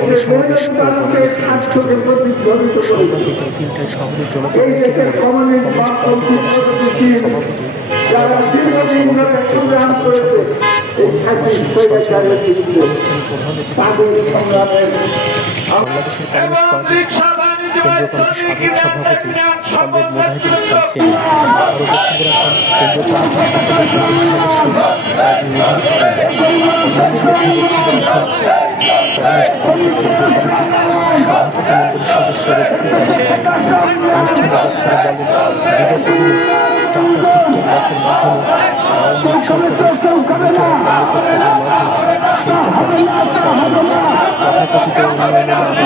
গণসমাবেশ ও গণমিছিল অনুষ্ঠিত হয়েছে। সোমবার বিকেল ৩টায় শহরের জনতা ব্যাংকের মোড়ে কমিউনিস্ট পার্টি জেলা শাখার সভাপতি আজাদ আহমেদের সভাপতিত্বে এবং সাধারণ সম্পাদক অরুণ কুমার সিংহের সঞ্চালনায় অনুষ্ঠানে প্রধান অতিথি বাংলাদেশের কমিউনিস্ট পার্টির কেন্দ্রীয় কমিটির সাবেক সভাপতি কমরেড মুজাহিদুল ইসলাম সেলিম। আরও বক্তব্য রাখেন কেন্দ্রীয় কমিটির সম্পাদক কমিটির সদস্য কাজী নজরুল ইসলাম। অন্যান্য বক্তব্য রাখেন কমিউনিস্ট পার্টির কেন্দ্রীয় কমিটির সভাপতি মণ্ডলীর সদস্য অনুষ্ঠানে বক্তারা বলেন, বিগত দিনে টাকা সিস্টেম বাসের মাধ্যমে আওয়ামী লীগ সরকারের লুটেরা কর্মকর্তাদের মাঝে সেই টাকা পাচার হয়েছে। তথাকথিত উন্নয়নের নামে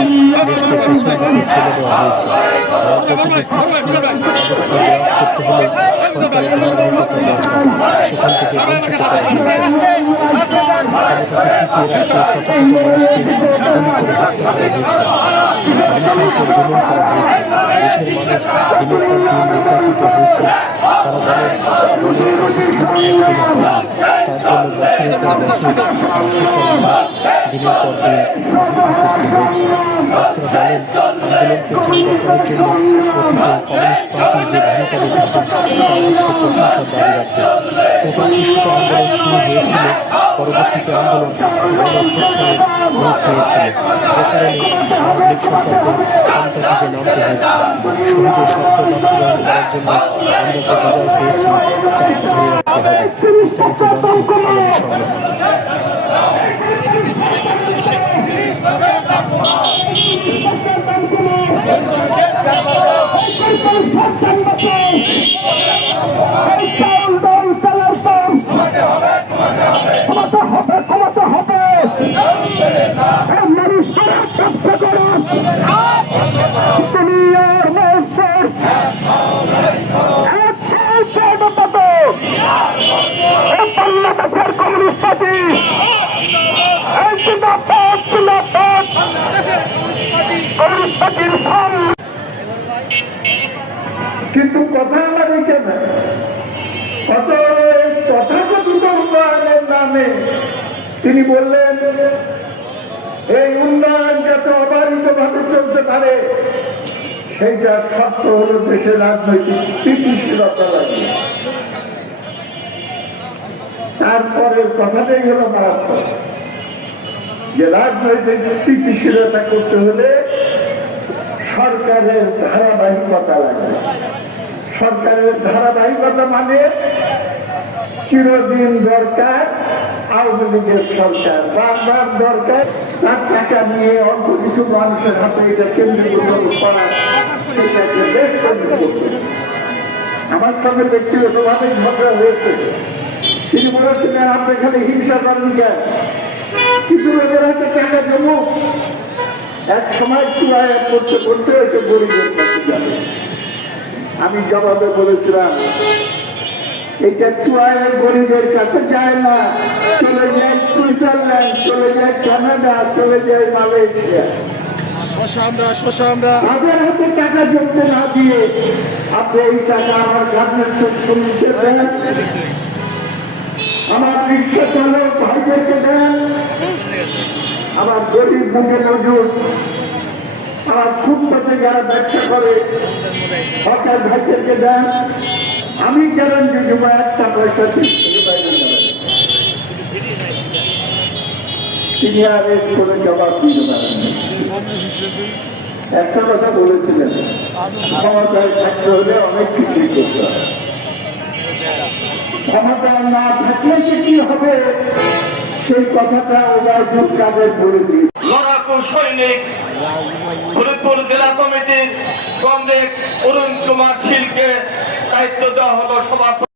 দেশকে পেছন দিকে ঠেলে দেওয়া হয়েছে। রাজনৈতিক স্থিতিশীল অবস্থা বিরাজ করতে হলে সরকারের ধারাবাহিকতা দরকার, সেখান থেকে বঞ্চিত করা হয়েছে। ক্ষমতাকে টিকিয়ে রাখতে শত শত মানুষকে গুলি করে হত্যা করা হয়েছে, মানুষের উপর জুলুম করা হয়েছে। দেশের মানুষ দিনের পর দিন নির্যাতিত হয়েছে। তারা বলেন গণের অভ্যুত্থান একদিনে হয়নি, তার জন্য বছরের পর বছর, মাসের পর মাস, দিনের পর দিন অপেক্ষা করতে হয়েছে। বক্তারা বলেন আন্দোলনকে চাঙ্গা করার জন্য অতীতে কমিউনিস্ট পার্টি যে ভূমিকা রেখেছে তা অবশ্য প্রশংসার দাবি রাখে। প্রথম কৃষক আন্দোলন শুরু হয়েছিল, পরবর্তীতে আন্দোলন গণ-অভ্যুত্থানে রূপ পেয়েছিল, যে কারণে আওয়ামী লীগ সরকারকে ক্ষমতা থেকে নামতে হয়েছে। শহীদের স্বার্থ বাস্তবায়ন করার জন্য আমরা যে বিজয় পেয়েছি তা ধরে রাখতে হবে। বিস্তারিত জানতে আমাদের সঙ্গে কিন্তু কথা লাগে কেন? তথাকথিত উন্নয়নের নামে তিনি বললেন এই উন্নয়ন যাতে অবারিত ভাবে চলতে পারে সেইটা শর্ত হল দেশের রাজনৈতিক স্থিতিশীলতা লাগবে। তারপরের কথাটাই হলো মারাত্মক, যে রাজনৈতিক স্থিতিশীলতা করতে হলে সরকারের ধারাবাহিকতা লাগবে। সরকারের ধারাবাহিকতা মানে চিরদিন দরকার আওয়ামী লীগের সরকার, বারবার দরকার তার টাকা নিয়ে অল্প কিছু মানুষের হাতে এটা কেন্দ্রীভূত করা, সেটাকে বেশ আমার সঙ্গে ব্যক্তিগতভাবেই ঝগড়া হয়েছে। তিনি বলেছিলেন আপনি এখানে হিংসা করেন কেন, কিছু লোকের হাতে টাকা জমুক, এক সময় চুয়ায় করতে করতে হয়তো গরিবের কাছে যাবে। আমি জবাবে বলেছিলাম এটা চুয়ায় গরিবের কাছে যায় না, চলে যায় সুইজারল্যান্ড, চলে যায় কানাডা, চলে যায় মালয়েশিয়া। তাদের হাতে টাকা জমতে না দিয়ে আপনি এই টাকা আমার গার্মেন্টস শ্রমিকদের দেন, আমার রিক্সা চালক ভাইদেরকে দেন, আমার গরিব মুখে মজুর, আমার ফুটপাতে যারা ব্যবসা করে হকার ভাইদেরকে দেন। আমি গ্যারান্টি দেবো একটা পয়সা তিনি আর এর কোনো জবাব দিতে পারেন। একটা কথা বলেছিলেন ক্ষমতায় থাকতে হলে অনেক কিছুই করতে হবে, ক্ষমতায় না থাকলে যে কি হবে সেই কথাটা ওবায়দুল কাদের বলে দিয়ে লড়াকু সৈনিক ফরিদপুর জেলা কমিটির কমরেড অরুণ কুমার শীলকে দায়িত্ব দেওয়া হলো সভাপতি।